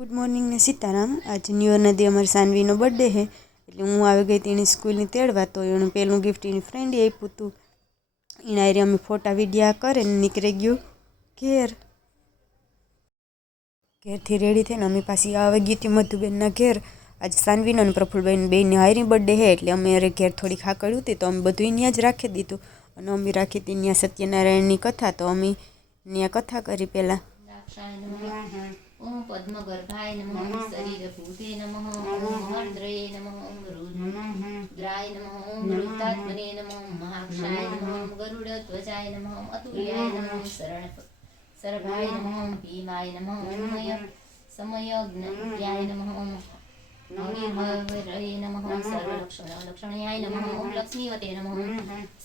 Good morning ने सीताराम। आज new year दी अमर सानवीनो birthday है એટલે હું આવી ગઈ તેની સ્કૂલની તેડવા તો એનું પહેલું ગિફ્ટ એની ફ્રેન્ડે આપ્યું હતું। એના આરે અમે ફોટા વિડીયા કરીને નીકળી ગયું ઘેરથી રેડી થઈને અમે પાછી આવી ગઈ હતી મધુબેનના ઘેર। આજે સાનવીનો અને પ્રફુલબેન બેની હાયરી બર્થડે છે એટલે અમે ઘેર થોડીક હાકડ્યું હતી તો અમે બધું ત્યાં જ રાખી દીધું અને અમે રાખી હતી ત્યાં સત્યનારાયણની કથા તો અમે ત્યાં કથા કરી પહેલાં। ओम पद्मगर्भाय नमः ओम शरीरभूते नमः ओम हर्द्रये नमः ओम रुद्राय नमः ओम रुद्रात्मने नमः ओम महाक्षाय नमः ओम गरुड़ध्वजाय नमः ओम अतुल्याय नमः ओम सर्वाय नमः ओम भीमाय नमः ओम समयज्ञाय नमः ओम नवीरये नमः ओम सर्वलक्षणाय नमः ओम लक्ष्मीवते नमः ओम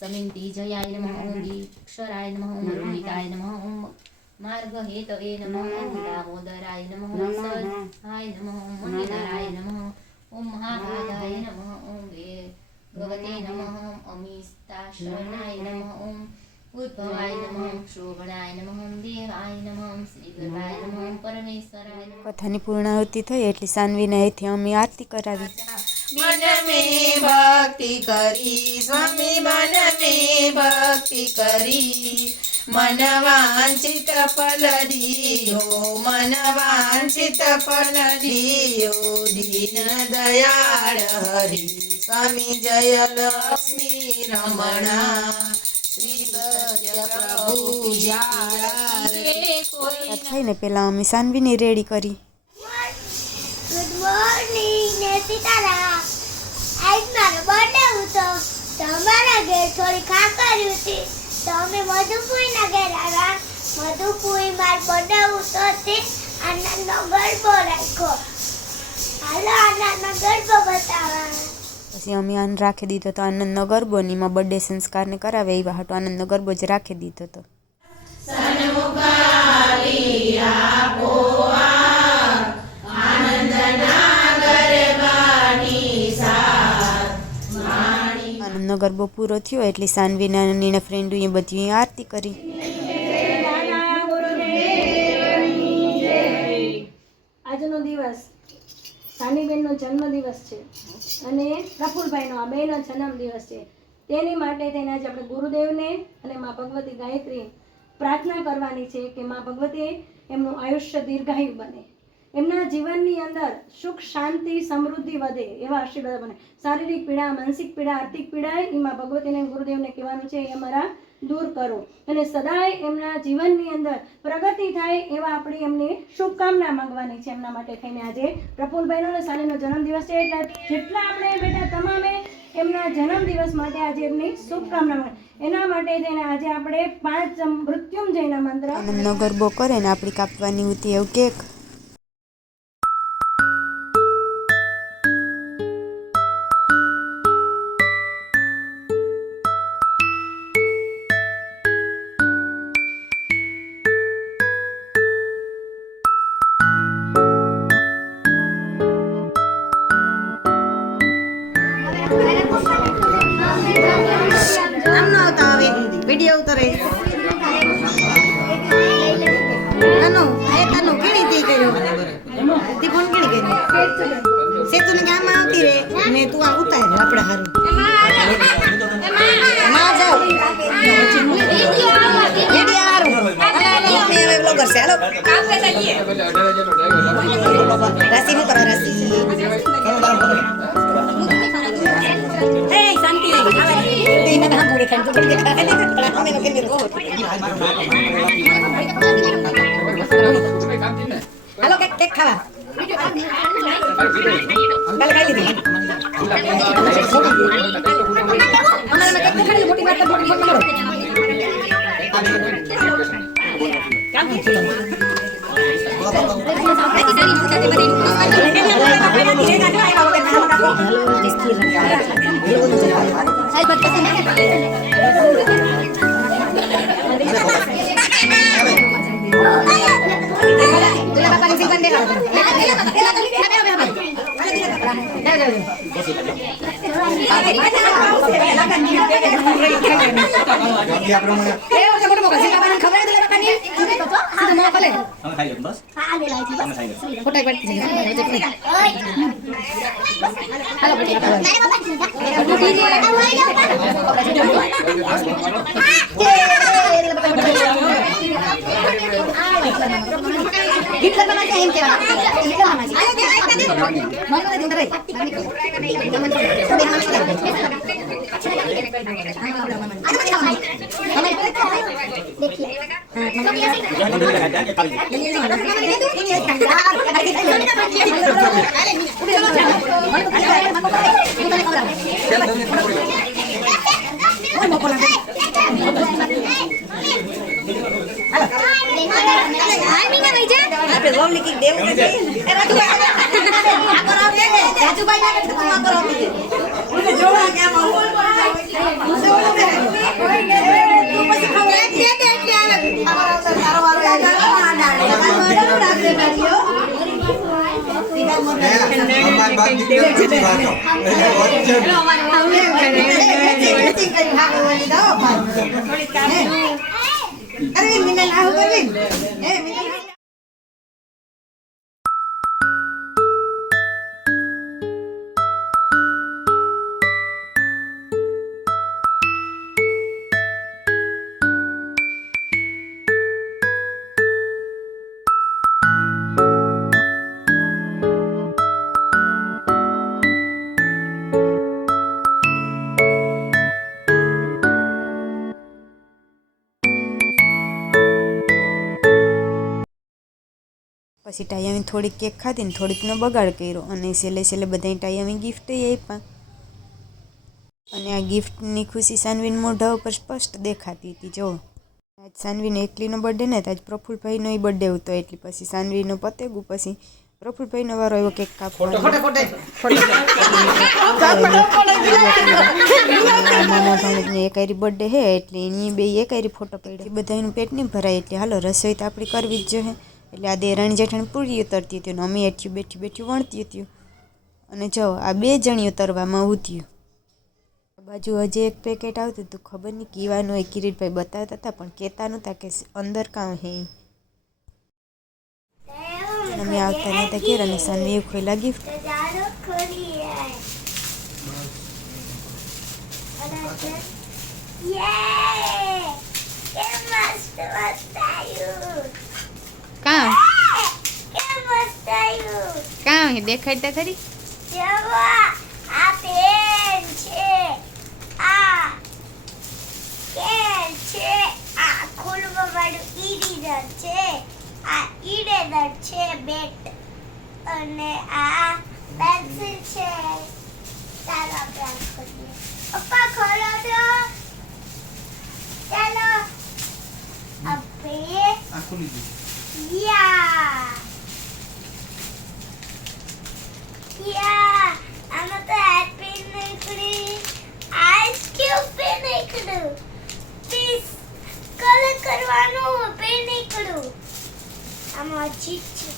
समिन्तिजयाय नमः ओम दीक्षराय नमः ओम रोहिताय नमः ओम मार्ग हेतवे नमः ओम दामोदराय नमः ओम सहाय नमः ओम मुनिधराय नमः ओम महाभागाय नमः ओम भगवते नमः ओम अमिताशरणाय नमः ओम उद्भवाय नमः ओम शोभनाय नमः ओम देवाय नमः ओम श्रीगर्भाय नमः ओम परमेश्वराय नमः। कथानी पूर्णाहुति थई एटले सानवीने અહીંથી અમે આરતી કરાવી। मन में भक्ति करी स्वामी मन में भक्ति करी मन वांछित फल दियो मन वांछित फल दियो दीन दयाळ हरि स्वामी जय लक्ष्मी रमणा श्री सत्य प्रभु થઈને પહેલાં અમે સાનવીને રેડી કરી। गुड मॉर्निंग ने सीताराम। आज मारो बर्थडे હતો તો અમારા ઘેર થોડી ખાકરી હતી તો અમે મધુપુઈના ઘેર આવ્યા। મધુપુઈ માર બર્થડે હતો તે આનંદનો ગરબો રાખ્યો। હાલો આનંદનો ગરબો બતાવવા। પછી અમે આને રાખી દીધો તો આનંદનો ગરબો ને એમાં બર્થડે સંસ્કારને કરાવે એવા હાટો આનંદનો ગરબો જ રાખી દીધો તો। આનંદનો ગરબો પૂરો થયો એટલે સાનવીના અને એના ફ્રેન્ડોએ બધી આરતી કરી। આજનો દિવસ સાનીબેનનો જન્મદિવસ છે અને પ્રફુલભાઈનો આ બેનો જન્મદિવસ છે તેની માટે થઈને આજે આપણે ગુરુદેવને અને મા ભગવતી ગાયત્રી પ્રાર્થના કરવાની છે કે મા ભગવતી એમનું આયુષ્ય દીર્ઘાયુ બને, એમના જીવનની અંદર સુખ શાંતિ સમૃદ્ધિ વધે એવા આશીર્વાદ બને। શારીરિક પીડા માનસિક પીડા આર્થિક પીડા એ મા ભગવતીને ગુરુદેવને કહેવાનું છે એ અમારા દૂર કરો અને સદાય એમના જીવનની અંદર પ્રગતિ થાય એવા આપણી એમની શુભકામના માંગવાની છે। એમના માટે થઈને આજે પ્રફુલભાઈનો અને સાનીનો જન્મદિવસ છે એટલે જેટલા આપણે બેટા તમામે એમના જન્મદિવસ માટે આજે એમની શુભકામના એના માટે થઈને આજે આપણે 5 મૃત્યુંજયના મંત્ર આનંદનો ગરબો કરે ને આપણી કાપવાની હતી એવું કેક। वीडियो उतरे तनु आए तनु केणी ती करो ती फोन केणी करो सेतु ने काम आवती रे ने तू आ उतार आपड़ा हारू मां जाओ वीडियो हारू मेरे ब्लॉगर से हेलो काम पे चलिए रसी में करो रसी ए शांति ini dah boleh kan tu boleh kan ini kami nak kini roh halo kek khawa kal kali ni mana nak kek kali boti mata boti boti maro kam ki खबर પછી ટાયામી થોડીક કેક ખાધી ને થોડીકનો બગાડ કર્યો અને છેલ્લે બધાય ટાયામી ગિફ્ટ આપ્યા અને આ ગિફ્ટની ખુશી સાનવીના મોઢા ઉપર સ્પષ્ટ દેખાતી હતી. જો આજ સાનવીનો એકલીનો બર્થડે ને આજ પ્રફુલભાઈનો બર્થડે હતો એટલે પછી સાનવીનો પતેગું પછી પ્રફુલભાઈનો વારો આવ્યો કેક કાપવાનો. નાના ભાણેજને એક હારી બર્થડે હે એટલે એની બે એક હારી ફોટો પાડ્યો. બધાનું પેટ નહીં ભરાય એટલે હાલો રસોઈ તો આપણી કરવી જ જોઈએ. એટલે આ દેરાણી જેઠાણી પૂરી ઉતરતી હતી અને અમે હેઠી બેઠી વણતી હતી અને જો આ બે જણી ઉતરવામાં ઉત્યું. બાજુ હજી એક પેકેટ આવતું હતું, ખબર નહીં કીવાનું હોય. કિરીટભાઈ બતાવતા હતા પણ કહેતા નહોતા કે અંદર કામ હે. અમે આવતા નહોતા ઘેર અને સાનવીએ ખોલ્યા ગિફ્ટ. કામ દેખાડતા ખરી આ પેન છે, આ પેન છે, આ ખોલવા વાળું ઈરેઝર છે, આ ઈરેઝર છે બેટ અને આ પેન્સિલ છે. ચાલો આપણે આ ખોલીએ. પપ્પા ખોલો તો. ચાલો આપણે આ ખોલી દો. યા આમાં તો હેડ પેન નીકળી, આઈસ ક્યુબ પેન નીકળ્યું, પીસ કલર કરવાનું પેન નીકળ્યું. આમાં ચીજ છે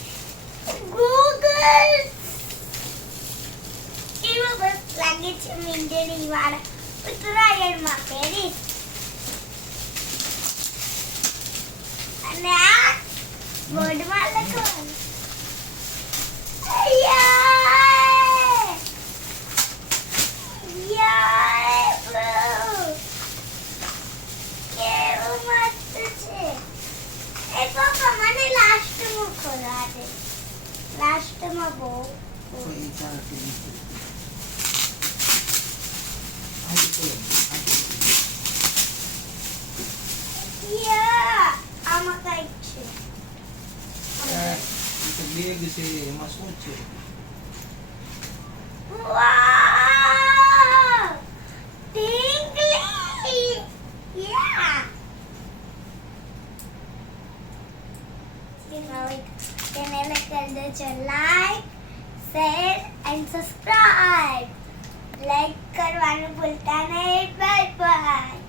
ગૂગલ. એવો બસ લાગે છે મીંડળી વાળા ઉત્તરાયણમાં પહેરીશ. અને આ બોર્ડમાં લખવાનું. લાસ્ટમાં બહુ આમાં કઈક છે. બેગ છે એમાં શું છે? વાવ! ટીંકલી! યા! ચેનલ કરી દેજો like, share and subscribe. Like કરવાનું ભૂલતા નહીં. Bye bye.